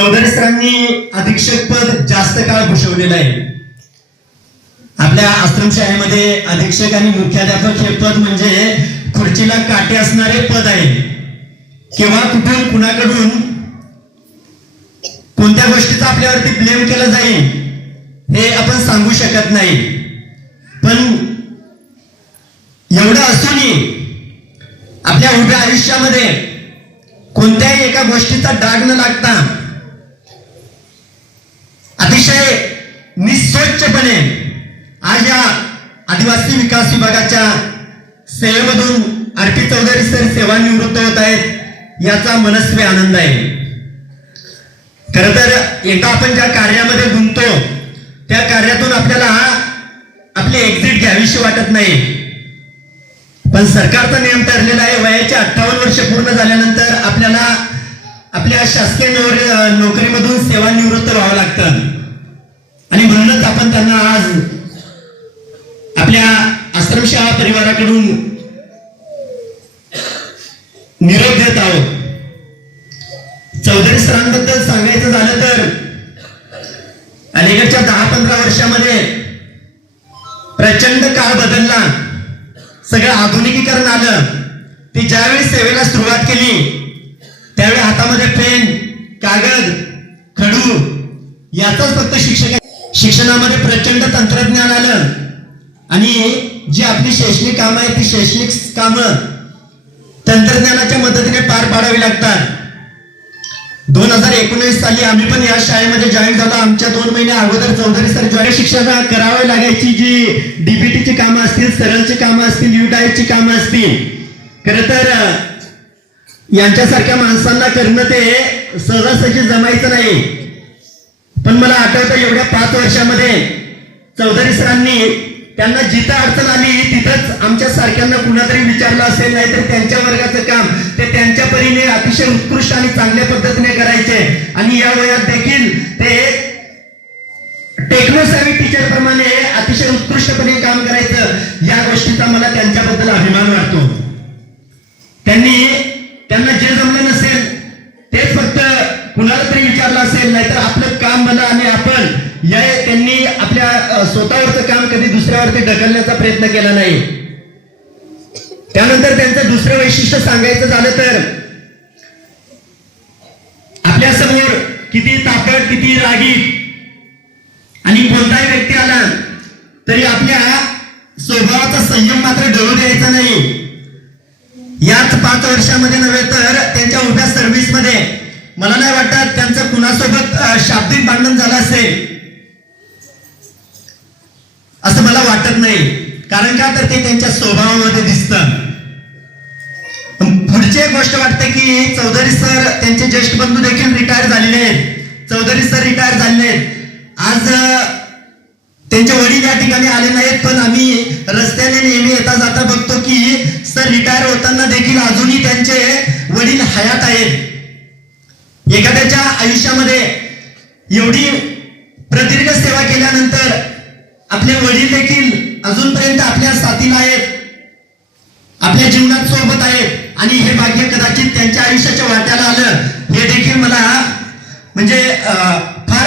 अधीक्षक पद जास्त काळ भूषवलेलं आहे. आपल्या आश्रमशाळेमध्ये अधीक्षक आणि मुख्याध्यापक हे पद म्हणजे खुर्चीला काटे असणारे पद आहे. किंवा कुठून कुणाकडून कोणत्या गोष्टीचा आपल्यावरती ब्लेम केलं जाईल हे आपण सांगू शकत नाही. पण एवढं असूनही आपल्या उभ्या आयुष्यामध्ये कोणत्याही एका गोष्टीचा डाग न लागता अतिशय निस्वच्छपणे आज या आदिवासी विकास विभागाच्या सेवेमधून आरपी चौधरी सर सेवानिवृत्त होत आहेत याचा मनस्वी आनंद आहे. खर तर एका आपण ज्या कार्यामध्ये गुंततो त्या कार्यातून आपल्याला आपली एक्झिट घ्यावीशी वाटत नाही. पण सरकारचा नियम ठरलेला आहे वयाचे अठ्ठावन्न वर्ष पूर्ण झाल्यानंतर आपल्याला आपल्या शासकीय नोकरी नोकरीमधून सेवानिवृत्त व्हावं लागतं. आणि म्हणूनच आपण त्यांना आज आपल्या आश्रमशाळा परिवाराकडून निरोप देत आहोत. चौधरी सरांबद्दल सांगायचं झालं तर अलीकडच्या दहा पंधरा वर्षामध्ये प्रचंड काळ बदलला. सगळं आधुनिकीकरण आलं. ती ज्यावेळी सेवेला सुरुवात केली त्यावेळी हातामध्ये पेन कागद खडू याचाच फक्त शिक्षक शिक्षणामध्ये प्रचंड तंत्रज्ञान आलं. आणि जी आपली शैक्षणिक कामं आहेत ती शैक्षणिक कामं तंत्रज्ञानाच्या मदतीने पार पाडावी लागतात. दोन हजार एकोणीस साली आम्ही पण या शाळेमध्ये जॉईन झालो. आमच्या दोन महिने अगोदर चौधरी सर जॉईन शिक्षण करावे लागायची जी डीबीटीची कामं असतील सरळची कामं असतील युटाईची कामं असतील. खर तर यांच्यासारख्या माणसांना करणं ते सहजासहजी जमायचं नाही. पण मला आठवतं एवढ्या पाच वर्षामध्ये चौधरी सरांनी त्यांना जिथं अडचण आली तिथंच आमच्या सारख्यांना कुणातरी विचारलं असेल नाही तर त्यांच्या वर्गाचं काम ते त्यांच्या परीने अतिशय उत्कृष्ट आणि चांगल्या पद्धतीने करायचे. आणि या वयात देखील ते टेक्नोसॅवी टीचर प्रमाणे अतिशय उत्कृष्टपणे काम करायचं या गोष्टीचा मला त्यांच्याबद्दल अभिमान वाटतो. त्यांनी त्यांना जे जमलं नसेल तेच फक्त कुणाला तरी विचारलं असेल नाहीतर आपलं काम म्हणा आणि आपण या त्यांनी आपल्या स्वतःवरचं काम कधी दुसऱ्यावरती ढकलण्याचा प्रयत्न केला नाही. त्यानंतर त्यांचं दुसरं वैशिष्ट्य सांगायचं झालं तर आपल्यासमोर किती ताकद किती रागीत आणि कोणताही व्यक्ती आला तरी आपल्या स्वभावाचा संयम मात्र डळू द्यायचा नाही. पाच वर्षामध्ये नव्हे तर त्यांच्या उभ्या सर्व्हिसमध्ये. मला नाही वाटत त्यांचं कुणासोबत शाब्दिक भांडण झालं असेल. असं मला वाटत नाही. कारण का तर ते त्यांच्या स्वभावामध्ये दिसतं. पुढची एक गोष्ट वाटते की चौधरी सर त्यांचे ज्येष्ठ बंधू देखील रिटायर झालेले आहेत. चौधरी सर रिटायर झालेले आहेत. आज त्यांचे वडील या ठिकाणी आले नाहीत पण आम्ही रस्त्याने नेहमी येता जाता बघतो की सर रिटायर होताना देखील अजूनही त्यांचे वडील हयात आहेत. एखाद्याच्या आयुष्यामध्ये एवढी प्रदीर्घ सेवा केल्यानंतर आपले वडील देखील अजूनपर्यंत आपल्या साथीला आहेत आपल्या जीवनात सोबत आहेत. आणि हे भाग्य कदाचित त्यांच्या आयुष्याच्या वाट्याला आलं. हे देखील मला म्हणजे अं, फार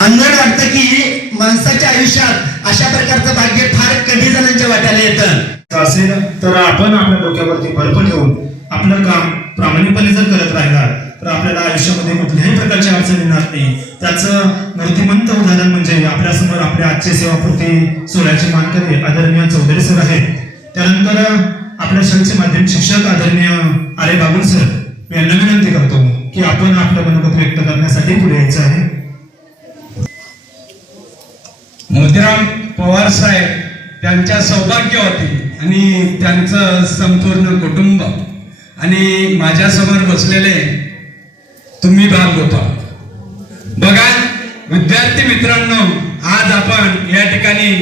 अनवड वाटतं की माणसाच्या आयुष्यात अशा प्रकारचं भाग्य फार कमी जणांच्या वाट्याला येतं. असेल तर आपण आपल्या डोक्यावरती बर्फ ठेवून आपलं काम प्रामाणिकपणे जर करत राहिला तर आपल्याला आयुष्यामध्ये कुठल्याही प्रकारची अडचण येणार नाही. त्याचं मूर्तिमंत उदाहरण म्हणजे आपल्यासमोर आपल्या आजचे सेवापूर्ती सोहळ्याचे मानकरी आदरणीय चौधरी सर आहेत. त्यानंतर आपल्या शाळेचे माध्यम शिक्षक आदरणीय आरे बाबुल सर. मी यांना विनंती करतो की आपण आपलं मनोगत व्यक्त करण्यासाठी पुढे यायचं आहे. मोतीराम पवार साहेब त्यांच्या सौभाग्य होते आणि त्यांचं संपूर्ण कुटुंब आणि माझ्यासमोर बसलेले तुम्ही भाग होता. बघा विद्यार्थी मित्रांनो आज आपण या ठिकाणी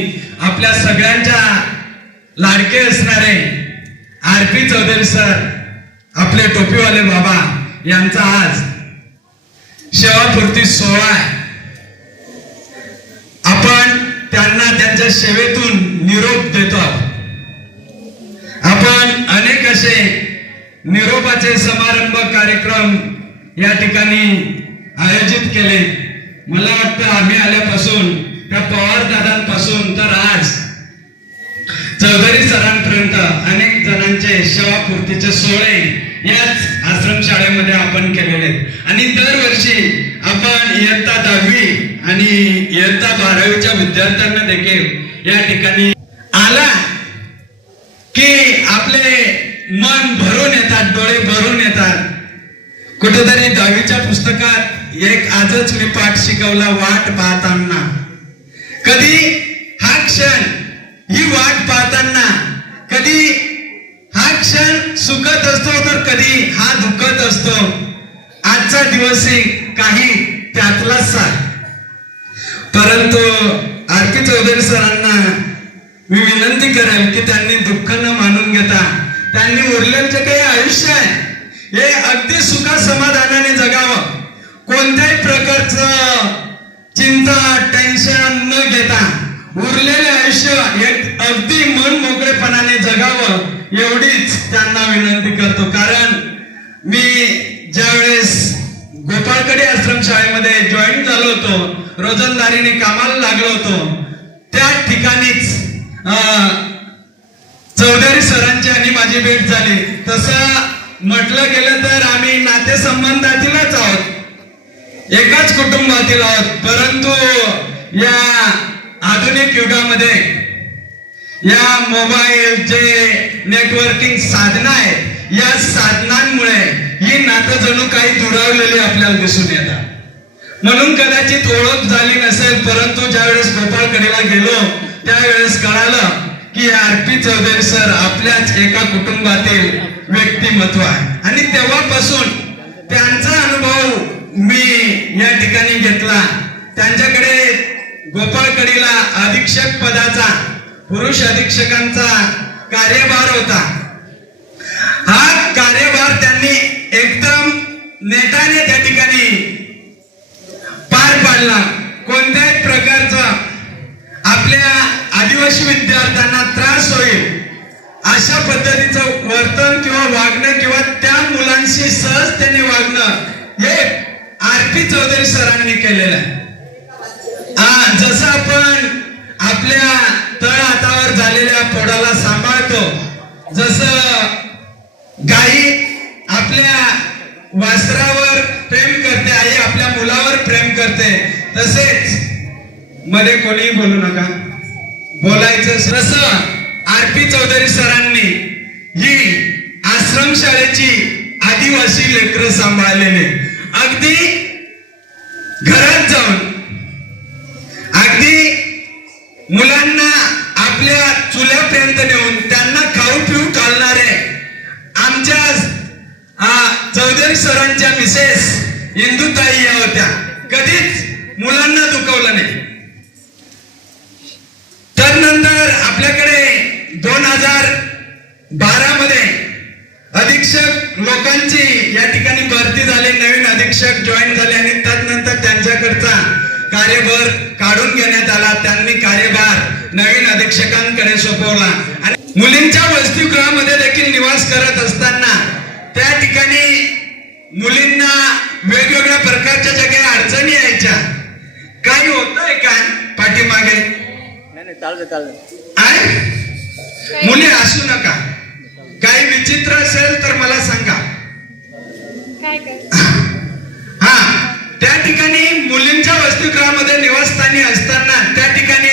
आपल्या सगळ्यांच्या लाडके असणारे आर पी चौधरी सर आपले टोपीवाले बाबा यांचा आज सेवापूर्ती सोहळा त्यांना त्यांच्या सेवेतून निरोप देतो आपण. अनेक असे निरोपाचे समारंभ कार्यक्रम या ठिकाणी आयोजित केले. मला वाटतं आम्ही आल्यापासून त्या पवार दादांपासून तर आज चौधरी सरांपर्यंत अनेक जणांचे सेवापूर्तीचे सोहळे याच आश्रमशाळेमध्ये आपण केलेले आहेत. आणि दरवर्षी आपण इयत्ता दहावी आणि इयत्ता बारावीच्या विद्यार्थ्यांना देखील या ठिकाणी आला की आपले मन भरून येतात डोळे भरून येतात. कुठेतरी दहावीच्या पुस्तकात एक आजच मी पाठ शिकवला वाट पाहताना. कधी हा क्षण ही वाट पाहताना कधी हा क्षण सुखत असतो तर कधी हा दुखत असतो. आजचा दिवसही काही त्यातलाच आहे. परंतु आर पी चौधरी सरांना मी विनंती करेल की त्यांनी दुःख न मानून घेता. त्यांनी उरलेलं जे काही आयुष्य आहे. हे अगदी सुखा समाधानाने जगावं. कोणत्याही प्रकारचं चिंता टेन्शन न घेता उरलेले आयुष्य हे अगदी मन मोकळेपणाने जगावं एवढीच त्यांना विनंती करतो. का मी ज्यावेळेस गोपाळकडे आश्रम शाळेमध्ये जॉईन झालो होतो रोजंदारीने कामाला लागलो होतो. त्या ठिकाणीच चौधरी सरांची आणि माझी भेट झाली. तसं म्हटलं गेलं तर आम्ही नातेसंबंधातीलच आहोत. एकाच कुटुंबातील आहोत. परंतु या आधुनिक युगामध्ये या मोबाईल जे नेटवर्किंग साधनं आहेत या साधनांमुळे ही नातं जणू काही दुरावलेली आपल्याला दिसून येतात. म्हणून कदाचित ओळख झाली नसेल परंतु ज्यावेळेस गोपाळकडेला गेलो त्यावेळेस कळालं की आर पी चौधरी सर आपल्याच एका कुटुंबातील व्यक्तिमत्व आहे. आणि तेव्हापासून त्यांचा अनुभव मी या ठिकाणी घेतला. त्यांच्याकडे गोपाळकडीला अधीक्षक पदाचा पुरुष अधीक्षकांचा कार्यभार होता. हा कार्यभार त्यांनी एकदम नेटाने त्या ठिकाणी पार कोणत्याही प्रकारचा आपल्या आदिवासी विद्यार्थ्यांना त्रास होईल अशा पद्धतीचं वर्तन किंवा वागणं किंवा त्या मुलांशी सहजतेने वागणं हे आर पी चौधरी सरांनी केलेलं आहे. हा जसं आपण आपल्या तळ हातावर झालेल्या पोडाला सांभाळतो जसं गाई आपल्या वासरावर तसेच मध्ये कोणीही बोलू नका. बोलायचं तसं आर पी चौधरी सरांनी ही आश्रमशाळेची आदिवासी लेकरं सांभाळलेले अगदी घरात जाऊन अगदी मुलांना आपल्या चुल्यापर्यंत नेऊन त्यांना खाऊ पिऊ घालणारे आमच्या चौधरी सरांच्या मिसेस इंदुताई या होत्या कधीच मुलांना दुखवलं नाही त्यानंतर आपल्याकडे दोन हजार बारा मध्ये अधीक्षक लोकांची या ठिकाणी भरती झाली नवीन अधीक्षक जॉईन झाले आणि त्यानंतर त्यांच्याकडचा कार्यभार काढून घेण्यात त्यांनी कार्यभार नवीन अधीक्षकांकडे सोपवला. आणि मुलींच्या वसतिगृहामध्ये देखील निवास करत असताना त्या ठिकाणी मुलींना वेगवेगळ्या प्रकारच्या ज्या काही अडचणी यायच्या. काही होतंय का पाठीमागे? मुली असू नका. काही विचित्र असेल तर मला सांगा. काय कर त्या ठिकाणी मुलींच्या वसतिगृहामध्ये निवासस्थानी असताना त्या ठिकाणी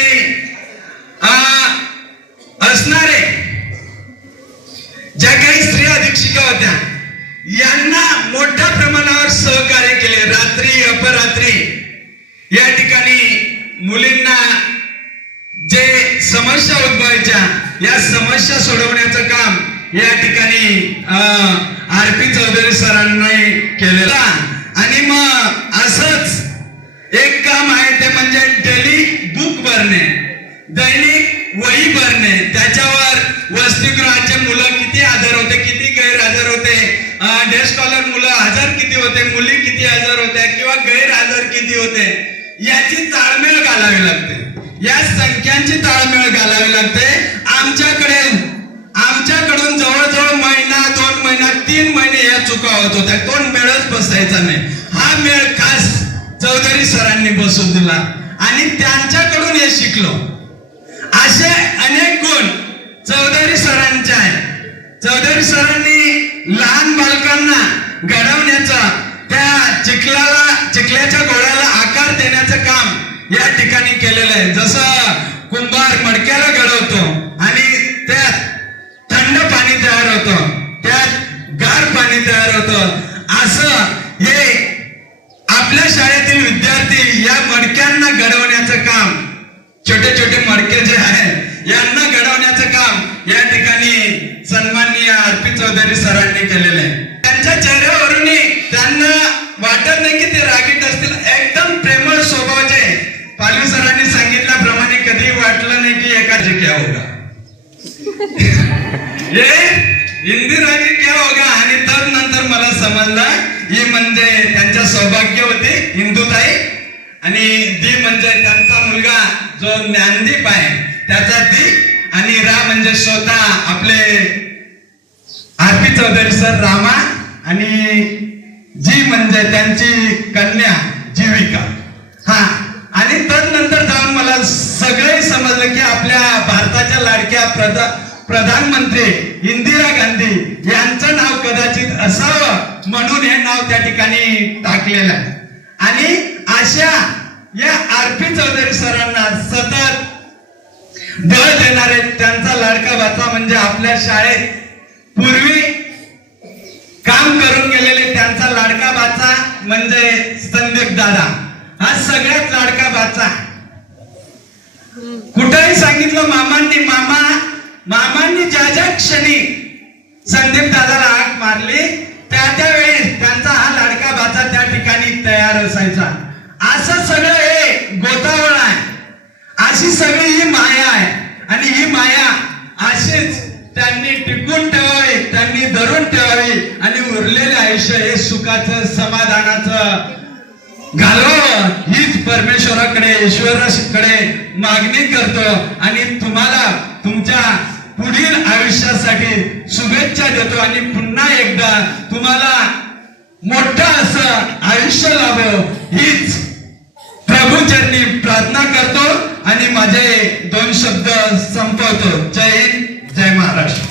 असणारे ज्या काही स्त्री अधीक्षिका होत्या यांना मोठ्या प्रमाणावर सहकार्य केले. रात्री अपरात्री या ठिकाणी मुलींना जे समस्या उद्भवायच्या या समस्या सोडवण्याचं काम या ठिकाणी आर पी चौधरी सरांनी केलेला. आणि मग भरणे दैनिक वही भरणे. त्याच्यावर वसतिगृहाचे मुलं किती हजर होते किती गैरहजर होते? डे स्कॉलर मुलं हजर किती होते? मुली किती हजर होत्या? किंवा गैरहजर किती होते? याची ताळमेळ घालावी लागते. या संख्यांची ताळमेळ घालावी लागते. आमच्याकडे आमच्याकडून जवळजवळ महिना दोन महिना तीन महिने या चुका होत होत्या. कोण मेळच बसायचा नाही. हा मेळ खास चौधरी सरांनी बसून दिला. आणि त्यांच्याकडून हे शिकलो. असे अनेक गुण चौधरी सरांचे आहेत. चौधरी सरांनी लहान बालकांना घडवण्याचा त्या चिखलाला चिखल्याच्या गोळ्याला आकार देण्याचं काम या ठिकाणी केलेलं आहे. जसं कुंभार मडक्याला घडवतो आणि त्यात थंड पाणी तयार होतं. ये इंदिराजी क्या होगा आणि तर नंतर मला समजलं ही म्हणजे त्यांच्या सौभाग्य होते हिंदुताई. आणि दी म्हणजे त्यांचा मुलगा जो ज्ञानदीप आहे त्याचा दी. आणि रा म्हणजे स्वतः आपले आरपी चौधरी सर रामा. आणि जी म्हणजे त्यांची कन्या जीविका. हा. आणि तदनंतर जाऊन मला सगळे समजलं की आपल्या भारताच्या लाडक्या प्रधा प्रधानमंत्री इंदिरा गांधी यांचं नाव कदाचित असावं म्हणून हे नाव त्या ठिकाणी टाकलेलं आहे. आणि अशा या आरपी चौधरी सरांना सतत बळ देणारे त्यांचा लाडका भाचा म्हणजे आपल्या शाळेत पूर्वी काम करून गेलेले त्यांचा लाडका बाचा म्हणजे संदीप दादा. हा सगळ्यात लाडका बाचा कुठंही सांगितलं मामांनी मामा मामांनी ज्या ज्या क्षणी संदीप दादाला आग मारली त्या त्या वेळेस त्यांचा हा लाडका भाचा त्या ठिकाणी तयार असायचा. असं सगळं हे गोतावळ आहे. अशी सगळी ही माया आहे. आणि ही माया अशीच त्यांनी टिकून ठेवावी त्यांनी धरून ठेवावी आणि उरलेले आयुष्य हे सुखाचं समाधानाचं घालवावं हीच परमेश्वराकडे ईश्वराकडे मागणी करतो. आणि तुम्हाला तुमच्या पुढील आयुष्यासाठी शुभेच्छा देतो आणि पुन्हा एकदा तुम्हाला मोठं असं आयुष्य लाभो हीच प्रभूचरणी प्रार्थना करतो आणि माझे दोन शब्द संपवतो. जय हिंद जय महाराष्ट्र.